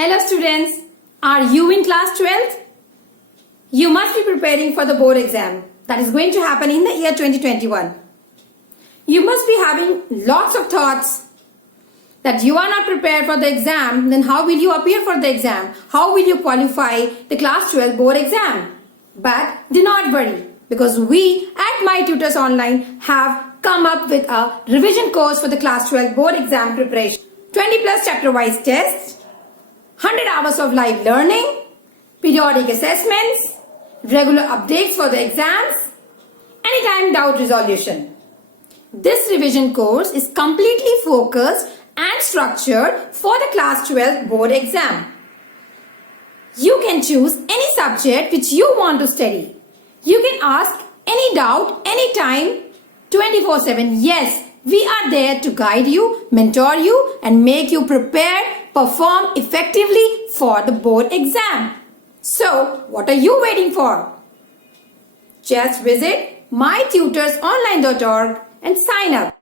Hello students, are you in class 12th? You must be preparing for the board exam that is going to happen in the year 2021. You must be having lots of thoughts that you are not prepared for the exam, then how will you appear for the exam? How will you qualify the class 12 board exam? But do not worry, because we at MyTutorsOnline have come up with a revision course for the class 12 board exam preparation. 20 plus chapter wise tests, 100 hours of live learning, periodic assessments, regular updates for the exams, anytime doubt resolution. This revision course is completely focused and structured for the class 12 board exam. You can choose any subject which you want to study. You can ask any doubt anytime 24/7. Yes, we are there to guide you, mentor you and make you prepared, perform effectively for the board exam. So, what are you waiting for? Just visit mytutorsonline.org and sign up.